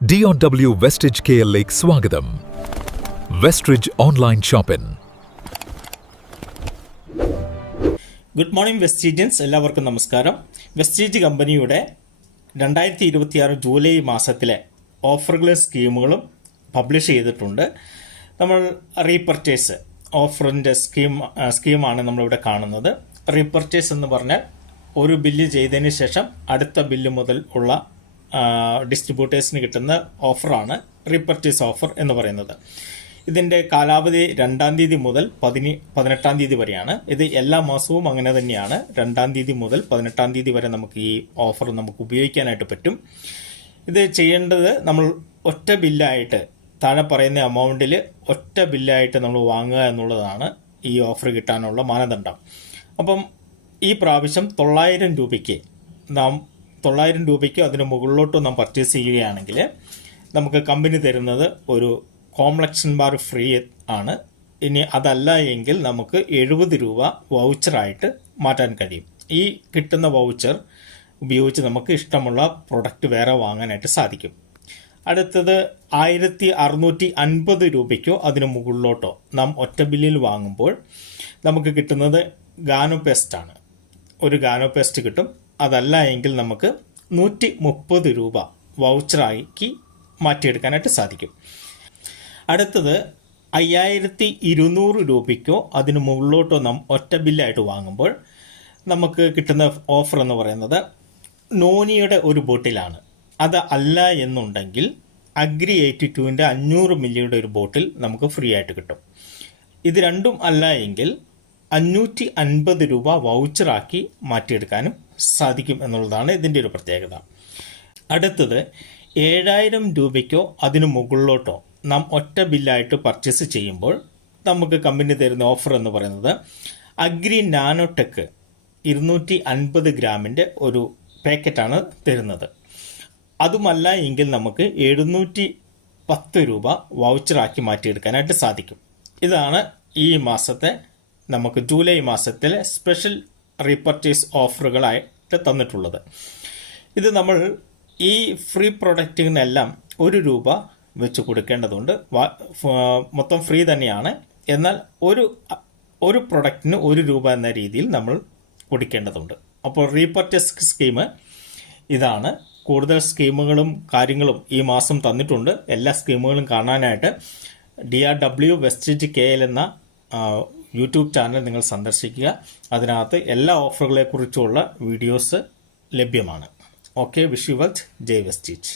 D.W. Westridge KLലേക്ക് സ്വാഗതം. വെസ്റ്റ്രിഡ്ജ് online shopping. Good morning വെസ്റ്റ്രീജിയൻസ്, എല്ലാവർക്കും നമസ്കാരം. വെസ്റ്റ്രീജ് കമ്പനിയുടെ 2026 ജൂലൈ മാസത്തിലെ ഓഫറുകളും സ്കീമുകളും പബ്ലിഷ് ചെയ്തിട്ടുണ്ട്. നമ്മൾ റീപർച്ചേസ് ഓഫറിൻ്റെ സ്കീമാണ് നമ്മളിവിടെ കാണുന്നത്. റീപർച്ചേസ് എന്ന് പറഞ്ഞാൽ ഒരു ബില്ല് ചെയ്തതിന് ശേഷം അടുത്ത ബില്ല് മുതൽ ഉള്ള ഡിസ്ട്രിബ്യൂട്ടേഴ്സിന് കിട്ടുന്ന ഓഫറാണ് റീപർച്ചേസ് ഓഫർ എന്ന് പറയുന്നത്. ഇതിൻ്റെ കാലാവധി 2-ാം തീയതി മുതൽ 18-ാം തീയതി വരെയാണ്. ഇത് എല്ലാ മാസവും അങ്ങനെ തന്നെയാണ്. 2-ാം തീയതി മുതൽ 18-ാം തീയതി വരെ നമുക്ക് ഈ ഓഫർ നമുക്ക് ഉപയോഗിക്കാനായിട്ട് പറ്റും. ഇത് ചെയ്യേണ്ടത് നമ്മൾ ഒറ്റ ബില്ലായിട്ട് താഴെ പറയുന്ന എമൗണ്ടിൽ ഒറ്റ ബില്ലായിട്ട് നമ്മൾ വാങ്ങുക എന്നുള്ളതാണ് ഈ ഓഫർ കിട്ടാനുള്ള മാനദണ്ഡം. അപ്പം ഈ പ്രാവശ്യം 900 രൂപയ്ക്ക് 900 രൂപയ്ക്കോ അതിന് മുകളിലോട്ടോ നാം പർച്ചേസ് ചെയ്യുകയാണെങ്കിൽ നമുക്ക് കമ്പനി തരുന്നത് ഒരു കോംപ്ലക്ഷൻ ബാർ ഫ്രീ ആണ്. ഇനി അതല്ല എങ്കിൽ നമുക്ക് 70 രൂപ വൗച്ചറായിട്ട് മാറ്റാൻ കഴിയും. ഈ കിട്ടുന്ന വൗച്ചർ ഉപയോഗിച്ച് നമുക്ക് ഇഷ്ടമുള്ള പ്രൊഡക്റ്റ് വേറെ വാങ്ങാനായിട്ട് സാധിക്കും. അടുത്തത് 1650 രൂപയ്ക്കോ അതിന് മുകളിലോട്ടോ നാം ഒറ്റ ബില്ലിൽ വാങ്ങുമ്പോൾ നമുക്ക് കിട്ടുന്നത് ഗാനോ പേസ്റ്റാണ്. ഒരു ഗാനോ പേസ്റ്റ് കിട്ടും. അതല്ല എങ്കിൽ നമുക്ക് 130 രൂപ വൗച്ചറാക്കി മാറ്റിയെടുക്കാനായിട്ട് സാധിക്കും. അടുത്തത് 5200 രൂപയ്ക്കോ അതിന് മുകളിലോട്ടോ നാം ഒറ്റ ബില്ലായിട്ട് വാങ്ങുമ്പോൾ നമുക്ക് കിട്ടുന്ന ഓഫർ എന്ന് പറയുന്നത് നോനിയുടെ ഒരു ബോട്ടിലാണ്. അത് അല്ല എന്നുണ്ടെങ്കിൽ അഗ്രി 82ൻ്റെ 500 മില്ലിയുടെ ഒരു ബോട്ടിൽ നമുക്ക് ഫ്രീ ആയിട്ട് കിട്ടും. ഇത് രണ്ടും അല്ല എങ്കിൽ 550 രൂപ വൗച്ചറാക്കി മാറ്റിയെടുക്കാനും സാധിക്കും എന്നുള്ളതാണ് ഇതിൻ്റെ ഒരു പ്രത്യേകത. അടുത്തത് 7000 രൂപയ്ക്കോ അതിന് മുകളിലോട്ടോ നാം ഒറ്റ ബില്ലായിട്ട് പർച്ചേസ് ചെയ്യുമ്പോൾ നമുക്ക് കമ്പനി തരുന്ന ഓഫർ എന്ന് പറയുന്നത് അഗ്രി നാനോടെക് 250 ഗ്രാമിൻ്റെ ഒരു പാക്കറ്റാണ് തരുന്നത്. അതുമല്ല എങ്കിൽ നമുക്ക് 710 രൂപ വൗച്ചറാക്കി മാറ്റിയെടുക്കാനായിട്ട് സാധിക്കും. ഇതാണ് ഈ മാസത്തെ നമുക്ക് ജൂലൈ മാസത്തിലെ സ്പെഷ്യൽ റീപർച്ചേസ് ഓഫറുകളായിട്ട് തന്നിട്ടുള്ളത്. ഇത് നമ്മൾ ഈ ഫ്രീ പ്രൊഡക്റ്റിനെല്ലാം 1 രൂപ വെച്ച് കൊടുക്കേണ്ടതുണ്ട്. മൊത്തം ഫ്രീ തന്നെയാണ്. എന്നാൽ ഒരു പ്രൊഡക്റ്റിന് 1 രൂപ എന്ന രീതിയിൽ നമ്മൾ കൊടുക്കേണ്ടതുണ്ട്. അപ്പോൾ റീപർച്ചേസ് സ്കീം ഇതാണ്. കൂടുതൽ സ്കീമുകളും കാര്യങ്ങളും ഈ മാസം തന്നിട്ടുണ്ട്. എല്ലാ സ്കീമുകളും കാണാനായിട്ട് DRW വെസ്റ്റ്രിഡ്ജ് KL എന്ന യൂട്യൂബ് ചാനൽ നിങ്ങൾ സന്ദർശിക്കുക. അതിനകത്ത് എല്ലാ ഓഫറുകളെക്കുറിച്ചുള്ള വീഡിയോസ് ലഭ്യമാണ്. Okay, wish you well. ജയ് വെസ്റ്റ്രിഡ്ജ്.